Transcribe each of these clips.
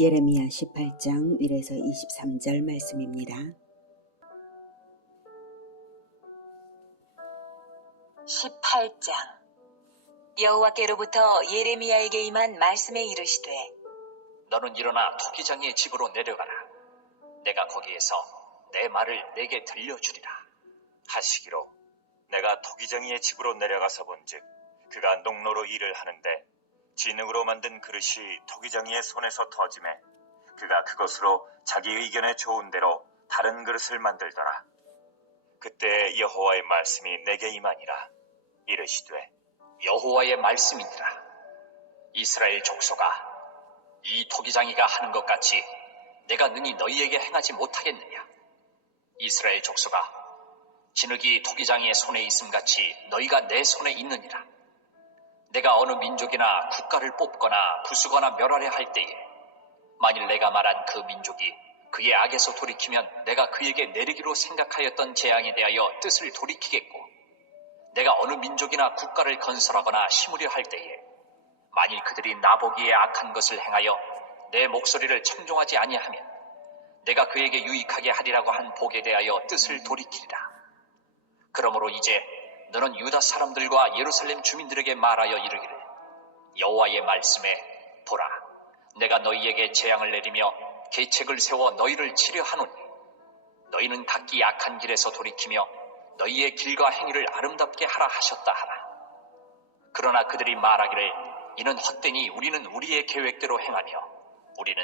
예레미야 18장 1에서 23절 말씀입니다. 18장 여호와께로부터 예레미야에게 임한 말씀에 이르시되 너는 일어나 토기장의 집으로 내려가라. 내가 거기에서 내 말을 내게 들려주리라 하시기로 내가 토기장이의 집으로 내려가서 본즉 그가 농로로 일을 하는데 진흙으로 만든 그릇이 토기장이의 손에서 터짐에 그가 그것으로 자기 의견에 좋은 대로 다른 그릇을 만들더라. 그때 여호와의 말씀이 내게 임하니라. 이르시되 여호와의 말씀이니라. 이스라엘 족속아, 이 토기장이가 하는 것 같이 내가 능히 너희에게 행하지 못하겠느냐. 이스라엘 족속아, 진흙이 토기장이의 손에 있음같이 너희가 내 손에 있느니라. 내가 어느 민족이나 국가를 뽑거나 부수거나 멸하려 할 때에 만일 내가 말한 그 민족이 그의 악에서 돌이키면 내가 그에게 내리기로 생각하였던 재앙에 대하여 뜻을 돌이키겠고, 내가 어느 민족이나 국가를 건설하거나 심으려 할 때에 만일 그들이 나보기에 악한 것을 행하여 내 목소리를 청종하지 아니하면 내가 그에게 유익하게 하리라고 한 복에 대하여 뜻을 돌이키리라. 그러므로 이제 너는 유다 사람들과 예루살렘 주민들에게 말하여 이르기를 여호와의 말씀에 보라, 내가 너희에게 재앙을 내리며 계책을 세워 너희를 치려 하노니 너희는 각기 악한 길에서 돌이키며 너희의 길과 행위를 아름답게 하라 하셨다 하라. 그러나 그들이 말하기를 이는 헛되니 우리는 우리의 계획대로 행하며 우리는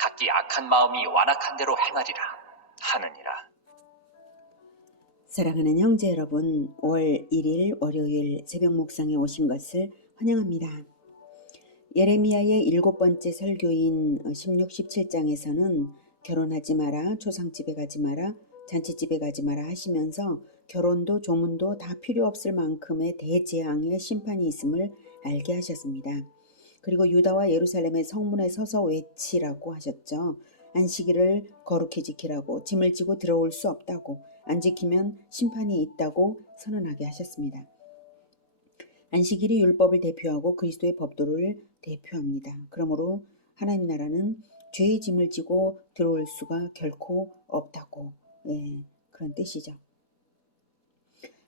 각기 악한 마음이 완악한 대로 행하리라 하느니라. 사랑하는 형제 여러분, 5월 1일 월요일 새벽 묵상에 오신 것을 환영합니다. 예레미야의 7번째 설교인 16, 17장에서는 결혼하지 마라, 초상집에 가지 마라, 잔치집에 가지 마라 하시면서 결혼도 조문도 다 필요 없을 만큼의 대재앙의 심판이 있음을 알게 하셨습니다. 그리고 유다와 예루살렘의 성문에 서서 외치라고 하셨죠. 안식일을 거룩히 지키라고, 짐을 지고 들어올 수 없다고, 안 지키면 심판이 있다고 선언하게 하셨습니다. 안식일이 율법을 대표하고 그리스도의 법도를 대표합니다. 그러므로 하나님 나라는 죄의 짐을 지고 들어올 수가 결코 없다고, 그런 뜻이죠.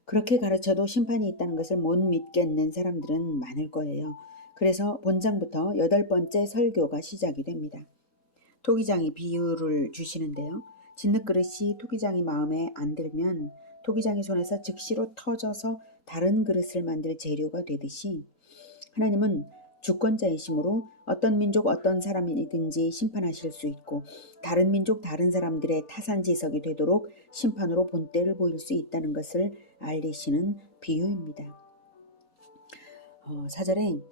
그렇게 가르쳐도 심판이 있다는 것을 못 믿겠는 사람들은 많을 거예요. 그래서 본장부터 8번째 설교가 시작이 됩니다. 토기장이 비유를 주시는데요. 진흙그릇이 토기장이 마음에 안 들면 토기장이 손에서 즉시로 터져서 다른 그릇을 만들 재료가 되듯이 하나님은 주권자이심으로 어떤 민족 어떤 사람이든지 심판하실 수 있고 다른 민족 다른 사람들의 타산지석이 되도록 심판으로 본때를 보일 수 있다는 것을 알리시는 비유입니다. 4절에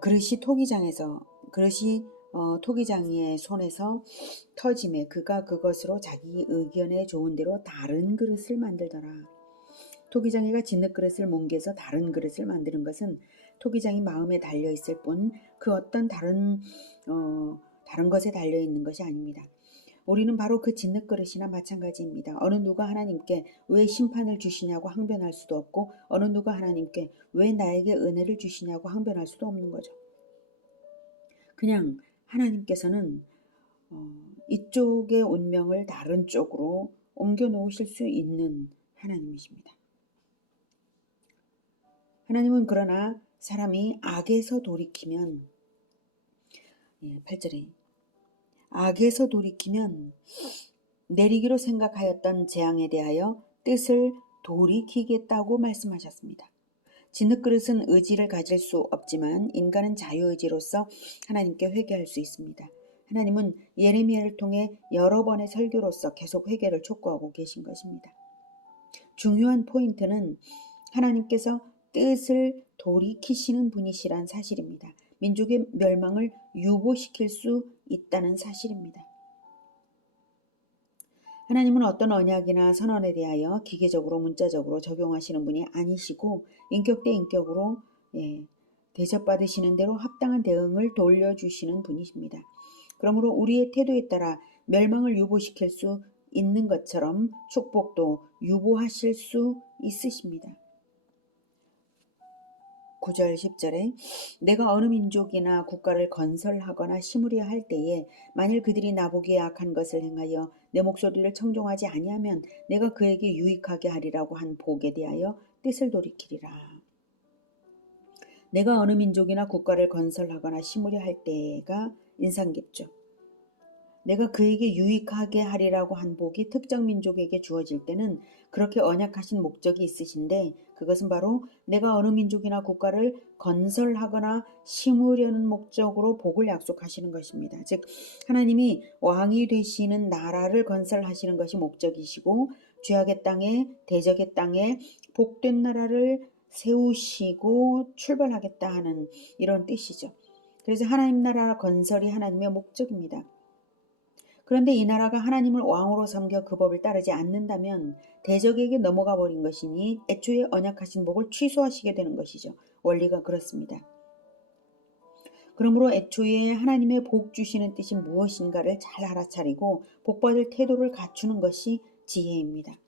그릇이 토기장이의 손에서 터짐에 그가 그것으로 자기 의견에 좋은 대로 다른 그릇을 만들더라. 토기장이가 진흙그릇을 뭉개서 다른 그릇을 만드는 것은 토기장이 마음에 달려있을 뿐 그 어떤 다른 것에 달려있는 것이 아닙니다. 우리는 바로 그 진흙그릇이나 마찬가지입니다. 어느 누가 하나님께 왜 심판을 주시냐고 항변할 수도 없고 어느 누가 하나님께 왜 나에게 은혜를 주시냐고 항변할 수도 없는 거죠. 그냥 하나님께서는 이쪽의 운명을 다른 쪽으로 옮겨 놓으실 수 있는 하나님이십니다. 하나님은 그러나 사람이 악에서 돌이키면 8절에 악에서 돌이키면 내리기로 생각하였던 재앙에 대하여 뜻을 돌이키겠다고 말씀하셨습니다. 진흙그릇은 의지를 가질 수 없지만 인간은 자유의지로서 하나님께 회개할 수 있습니다. 하나님은 예레미야를 통해 여러 번의 설교로서 계속 회개를 촉구하고 계신 것입니다. 중요한 포인트는 하나님께서 뜻을 돌이키시는 분이시란 사실입니다. 민족의 멸망을 유보시킬 수 있다는 사실입니다. 하나님은 어떤 언약이나 선언에 대하여 기계적으로 문자적으로 적용하시는 분이 아니시고 인격 대 인격으로 대접받으시는 대로 합당한 대응을 돌려주시는 분이십니다. 그러므로 우리의 태도에 따라 멸망을 유보시킬 수 있는 것처럼 축복도 유보하실 수 있으십니다. 9절 10절에 내가 어느 민족이나 국가를 건설하거나 심으려 할 때에 만일 그들이 나보기에 악한 것을 행하여 내 목소리를 청종하지 아니하면 내가 그에게 유익하게 하리라고 한 복에 대하여 뜻을 돌이키리라. 내가 어느 민족이나 국가를 건설하거나 심으려 할 때가 인상 깊죠. 내가 그에게 유익하게 하리라고 한 복이 특정 민족에게 주어질 때는 그렇게 언약하신 목적이 있으신데 그것은 바로 내가 어느 민족이나 국가를 건설하거나 심으려는 목적으로 복을 약속하시는 것입니다. 즉 하나님이 왕이 되시는 나라를 건설하시는 것이 목적이시고 죄악의 땅에 대적의 땅에 복된 나라를 세우시고 출발하겠다 하는 이런 뜻이죠. 그래서 하나님 나라 건설이 하나님의 목적입니다. 그런데 이 나라가 하나님을 왕으로 섬겨 그 법을 따르지 않는다면 대적에게 넘어가 버린 것이니 애초에 언약하신 복을 취소하시게 되는 것이죠. 원리가 그렇습니다. 그러므로 애초에 하나님의 복 주시는 뜻이 무엇인가를 잘 알아차리고 복받을 태도를 갖추는 것이 지혜입니다.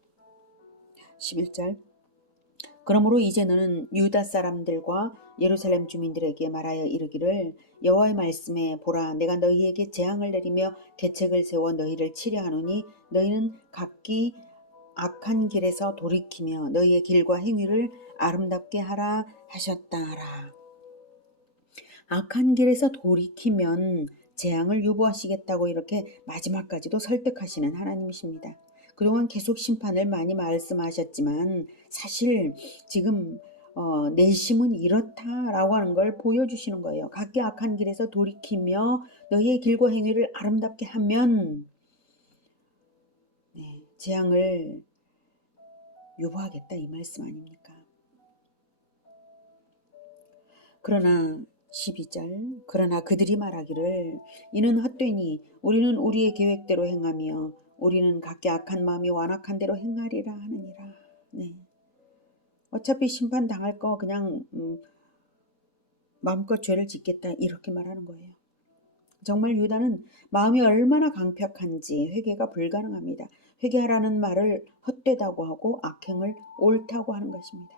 11절 그러므로 이제 너는 유다 사람들과 예루살렘 주민들에게 말하여 이르기를 여호와의 말씀에 보라 내가 너희에게 재앙을 내리며 대책을 세워 너희를 치려 하노니 너희는 각기 악한 길에서 돌이키며 너희의 길과 행위를 아름답게 하라 하셨다라. 악한 길에서 돌이키면 재앙을 유보하시겠다고 이렇게 마지막까지도 설득하시는 하나님이십니다. 그동안 계속 심판을 많이 말씀하셨지만 사실 지금 내심은 이렇다라고 하는 걸 보여주시는 거예요. 각기 악한 길에서 돌이키며 너희의 길과 행위를 아름답게 하면 재앙을 유보하겠다 이 말씀 아닙니까? 그러나 12절 그러나 그들이 말하기를 이는 헛되니 우리는 우리의 계획대로 행하며 우리는 각기 악한 마음이 완악한 대로 행하리라 하느니라. 네. 어차피 심판 당할 거 그냥 마음껏 죄를 짓겠다 이렇게 말하는 거예요. 정말 유다는 마음이 얼마나 강팍한지 회개가 불가능합니다. 회개하라는 말을 헛되다고 하고 악행을 옳다고 하는 것입니다.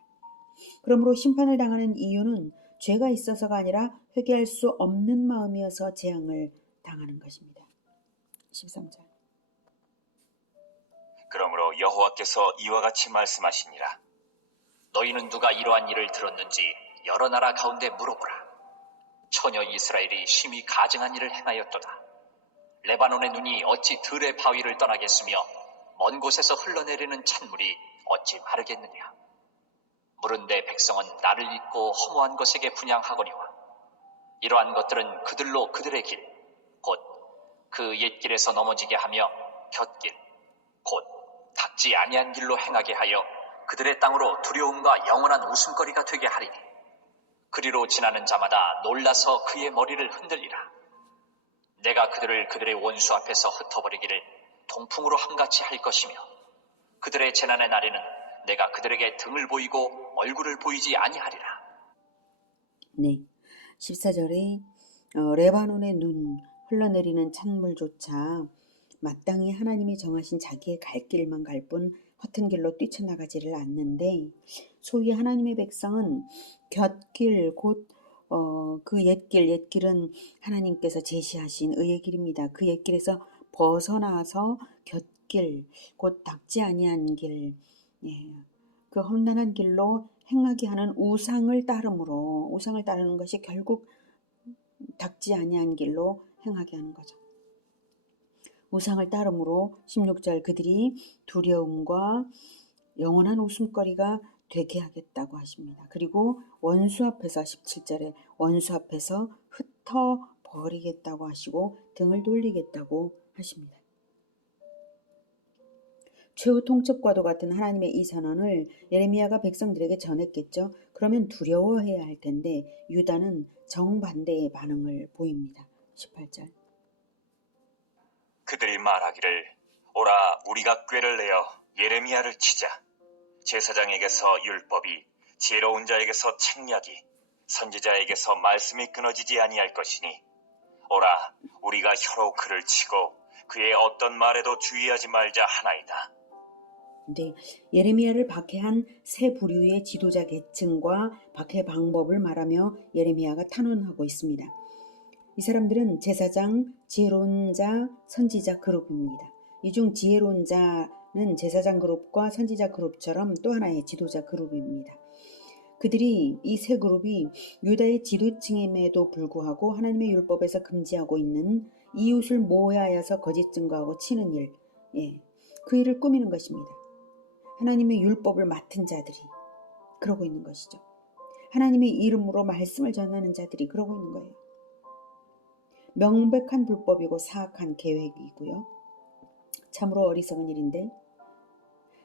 그러므로 심판을 당하는 이유는 죄가 있어서가 아니라 회개할 수 없는 마음이어서 재앙을 당하는 것입니다. 13절 그러므로 여호와께서 이와 같이 말씀하시니라. 너희는 누가 이러한 일을 들었는지 여러 나라 가운데 물어보라. 처녀 이스라엘이 심히 가증한 일을 행하였도다. 레바논의 눈이 어찌 들의 바위를 떠나겠으며 먼 곳에서 흘러내리는 찬물이 어찌 마르겠느냐. 물은 내 백성은 나를 잊고 허무한 것에게 분향하거니와 이러한 것들은 그들로 그들의 길 곧 그 옛길에서 넘어지게 하며 곁길 곧 닿지 아니한 길로 행하게 하여 그들의 땅으로 두려움과 영원한 웃음거리가 되게 하리니 그리로 지나는 자마다 놀라서 그의 머리를 흔들리라. 내가 그들을 그들의 원수 앞에서 흩어버리기를 동풍으로 함같이 할 것이며 그들의 재난의 날에는 내가 그들에게 등을 보이고 얼굴을 보이지 아니하리라. 네, 14절에 레바논의 눈 흘러내리는 찬물조차 마땅히 하나님이 정하신 자기의 갈 길만 갈 뿐 허튼 길로 뛰쳐나가지를 않는데 소위 하나님의 백성은 곁길 곧 그 옛길은 하나님께서 제시하신 의의 길입니다. 그 옛길에서 벗어나서 곁길 곧 닿지 아니한 길 그 험난한 길로 행하게 하는 우상을 따르는 것이 결국 닿지 아니한 길로 행하게 하는 거죠. 우상을 따름으로 16절 그들이 두려움과 영원한 웃음거리가 되게 하겠다고 하십니다. 그리고 원수 앞에서 17절에 원수 앞에서 흩어버리겠다고 하시고 등을 돌리겠다고 하십니다. 최후 통첩과도 같은 하나님의 이 선언을 예레미야가 백성들에게 전했겠죠. 그러면 두려워해야 할 텐데 유다는 정반대의 반응을 보입니다. 18절 그들이 말하기를 오라 우리가 꾀를 내어 예레미야를 치자. 제사장에게서 율법이 지혜로운 자에게서 책략이 선지자에게서 말씀이 끊어지지 아니할 것이니 오라 우리가 혀로 그를 치고 그의 어떤 말에도 주의하지 말자 하나이다. 근데 예레미야를 박해한 세 부류의 지도자 계층과 박해 방법을 말하며 예레미야가 탄원하고 있습니다. 이 사람들은 제사장, 지혜로운 자, 선지자 그룹입니다. 이 중 지혜로운 자는 제사장 그룹과 선지자 그룹처럼 또 하나의 지도자 그룹입니다. 그들이 이 세 그룹이 유다의 지도층임에도 불구하고 하나님의 율법에서 금지하고 있는 이웃을 모해하여서 거짓 증거하고 치는 일, 그 일을 꾸미는 것입니다. 하나님의 율법을 맡은 자들이 그러고 있는 것이죠. 하나님의 이름으로 말씀을 전하는 자들이 그러고 있는 거예요. 명백한 불법이고 사악한 계획이고요. 참으로 어리석은 일인데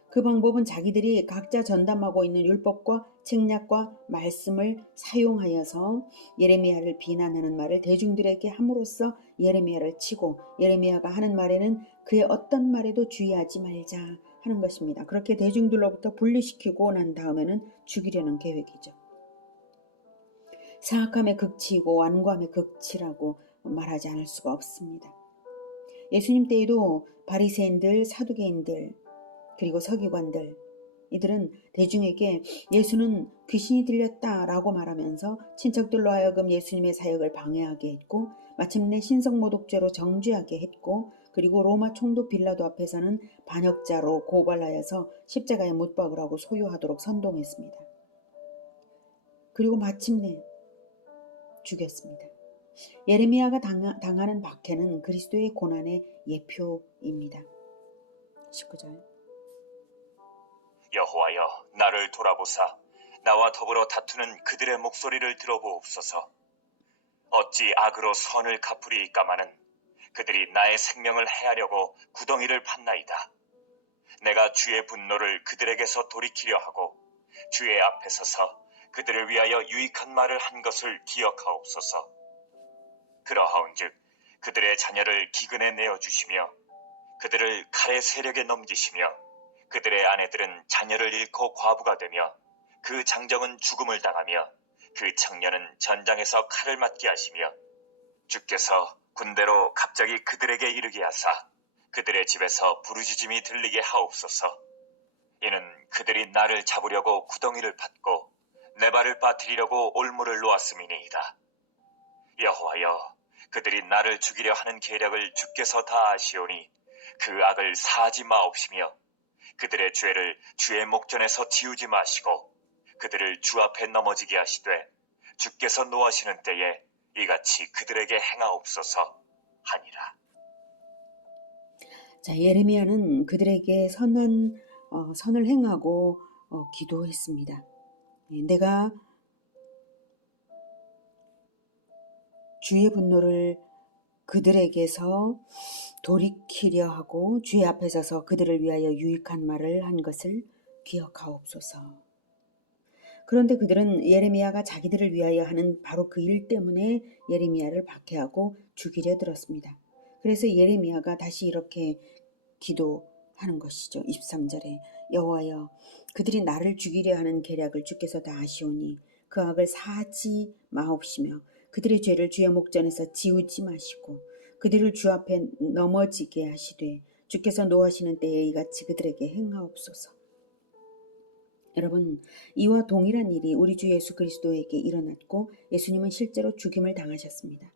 그 방법은 자기들이 각자 전담하고 있는 율법과 책략과 말씀을 사용하여서 예레미야를 비난하는 말을 대중들에게 함으로써 예레미야를 치고 예레미야가 하는 말에는 그의 어떤 말에도 주의하지 말자 하는 것입니다. 그렇게 대중들로부터 분리시키고 난 다음에는 죽이려는 계획이죠. 사악함의 극치이고 완고함의 극치라고 말하지 않을 수가 없습니다. 예수님 때에도 바리새인들, 사두개인들, 그리고 서기관들, 이들은 대중에게 예수는 귀신이 들렸다라고 말하면서 친척들로 하여금 예수님의 사역을 방해하게 했고 마침내 신성모독죄로 정죄하게 했고 그리고 로마 총독 빌라도 앞에서는 반역자로 고발하여서 십자가에 못 박으라고 소유하도록 선동했습니다. 그리고 마침내 죽였습니다. 예레미야가 당하는 박해는 그리스도의 고난의 예표입니다. 19절 여호와여, 나를 돌아보사 나와 더불어 다투는 그들의 목소리를 들어보옵소서. 어찌 악으로 선을 갚으리이까마는 그들이 나의 생명을 해하려고 구덩이를 팠나이다. 내가 주의 분노를 그들에게서 돌이키려 하고 주의 앞에 서서 그들을 위하여 유익한 말을 한 것을 기억하옵소서. 그러하온즉 그들의 자녀를 기근에 내어주시며 그들을 칼의 세력에 넘기시며 그들의 아내들은 자녀를 잃고 과부가 되며 그 장정은 죽음을 당하며 그 청년은 전장에서 칼을 맞게 하시며 주께서 군대로 갑자기 그들에게 이르게 하사 그들의 집에서 부르짖음이 들리게 하옵소서. 이는 그들이 나를 잡으려고 구덩이를 팠고 내 발을 빠뜨리려고 올무를 놓았음이니이다. 여호와여, 그들이 나를 죽이려 하는 계략을 주께서 다 아시오니 그 악을 사하지 마옵시며 그들의 죄를 주의 목전에서 지우지 마시고 그들을 주 앞에 넘어지게 하시되 주께서 노하시는 때에 이같이 그들에게 행하옵소서 하니라. 자, 예레미야는 그들에게 선을 행하고 기도했습니다. 내가 주의 분노를 그들에게서 돌이키려 하고 주의 앞에 서서 그들을 위하여 유익한 말을 한 것을 기억하옵소서. 그런데 그들은 예레미야가 자기들을 위하여 하는 바로 그 일 때문에 예레미야를 박해하고 죽이려 들었습니다. 그래서 예레미야가 다시 이렇게 기도하는 것이죠. 23절에 여호와여, 그들이 나를 죽이려 하는 계략을 주께서 다 아시오니 그 악을 사하지 마옵시며 그들의 죄를 주의 목전에서 지우지 마시고 그들을 주 앞에 넘어지게 하시되 주께서 노하시는 때에 이같이 그들에게 행하옵소서. 여러분, 이와 동일한 일이 우리 주 예수 그리스도에게 일어났고 예수님은 실제로 죽임을 당하셨습니다.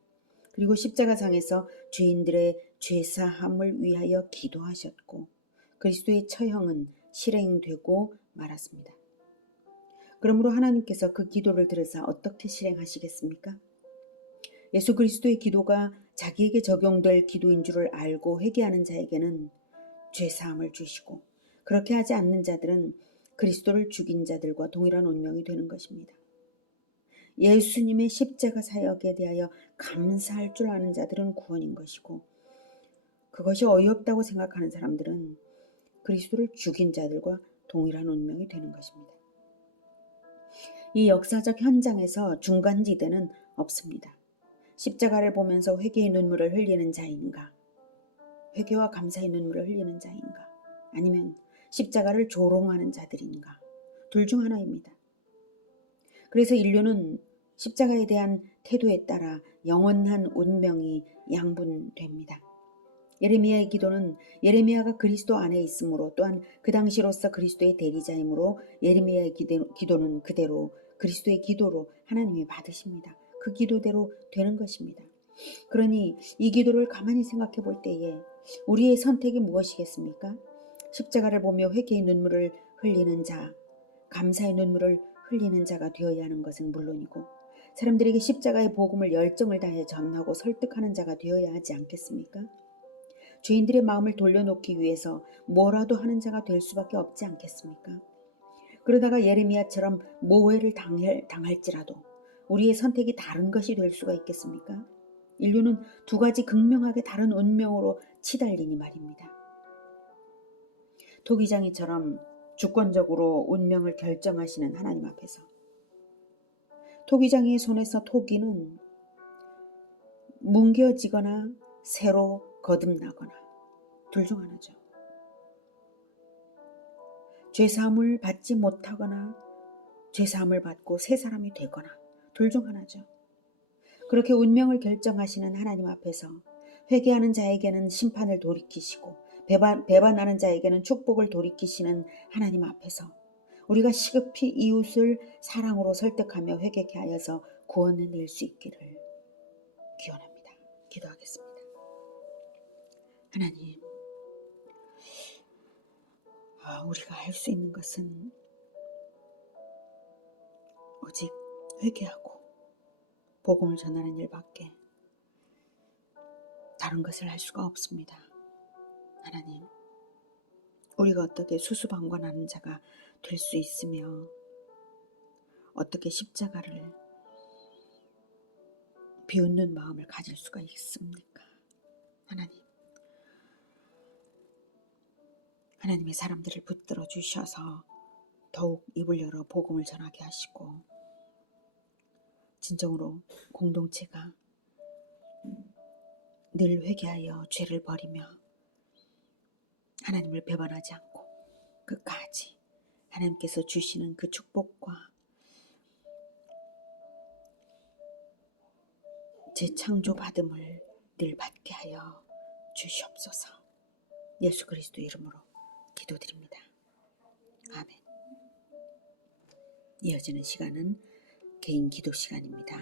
그리고 십자가상에서 죄인들의 죄사함을 위하여 기도하셨고 그리스도의 처형은 실행되고 말았습니다. 그러므로 하나님께서 그 기도를 들으사 어떻게 실행하시겠습니까? 예수 그리스도의 기도가 자기에게 적용될 기도인 줄을 알고 회개하는 자에게는 죄사함을 주시고 그렇게 하지 않는 자들은 그리스도를 죽인 자들과 동일한 운명이 되는 것입니다. 예수님의 십자가 사역에 대하여 감사할 줄 아는 자들은 구원인 것이고 그것이 어이없다고 생각하는 사람들은 그리스도를 죽인 자들과 동일한 운명이 되는 것입니다. 이 역사적 현장에서 중간지대는 없습니다. 십자가를 보면서 회개의 눈물을 흘리는 자인가? 회개와 감사의 눈물을 흘리는 자인가? 아니면 십자가를 조롱하는 자들인가? 둘 중 하나입니다. 그래서 인류는 십자가에 대한 태도에 따라 영원한 운명이 양분됩니다. 예레미야의 기도는 예레미야가 그리스도 안에 있으므로 또한 그 당시로서 그리스도의 대리자이므로 예레미야의 기도는 그대로 그리스도의 기도로 하나님이 받으십니다. 그 기도대로 되는 것입니다. 그러니 이 기도를 가만히 생각해 볼 때에 우리의 선택이 무엇이겠습니까? 십자가를 보며 회개의 눈물을 흘리는 자, 감사의 눈물을 흘리는 자가 되어야 하는 것은 물론이고 사람들에게 십자가의 복음을 열정을 다해 전하고 설득하는 자가 되어야 하지 않겠습니까? 죄인들의 마음을 돌려놓기 위해서 뭐라도 하는 자가 될 수밖에 없지 않겠습니까? 그러다가 예레미야처럼 모해를 당할지라도 우리의 선택이 다른 것이 될 수가 있겠습니까? 인류는 두 가지 극명하게 다른 운명으로 치달리니 말입니다. 토기장이처럼 주권적으로 운명을 결정하시는 하나님 앞에서 토기장이의 손에서 토기는 뭉개어지거나 새로 거듭나거나 둘 중 하나죠. 죄사함을 받지 못하거나 죄사함을 받고 새 사람이 되거나 둘 중 하나죠. 그렇게 운명을 결정하시는 하나님 앞에서 회개하는 자에게는 심판을 돌이키시고 배반하는 자에게는 축복을 돌이키시는 하나님 앞에서 우리가 시급히 이웃을 사랑으로 설득하며 회개케 하여서 구원을 낼 수 있기를 기원합니다. 기도하겠습니다. 하나님, 우리가 할 수 있는 것은 오직 회개하고 복음을 전하는 일밖에 다른 것을 할 수가 없습니다. 하나님, 우리가 어떻게 수수방관하는 자가 될 수 있으며 어떻게 십자가를 비웃는 마음을 가질 수가 있습니까? 하나님의 사람들을 붙들어 주셔서 더욱 입을 열어 복음을 전하게 하시고 진정으로 공동체가 늘 회개하여 죄를 버리며 하나님을 배반하지 않고 끝까지 하나님께서 주시는 그 축복과 재창조받음을 늘 받게 하여 주시옵소서. 예수 그리스도 이름으로 기도드립니다. 아멘. 이어지는 시간은 개인 기도 시간입니다.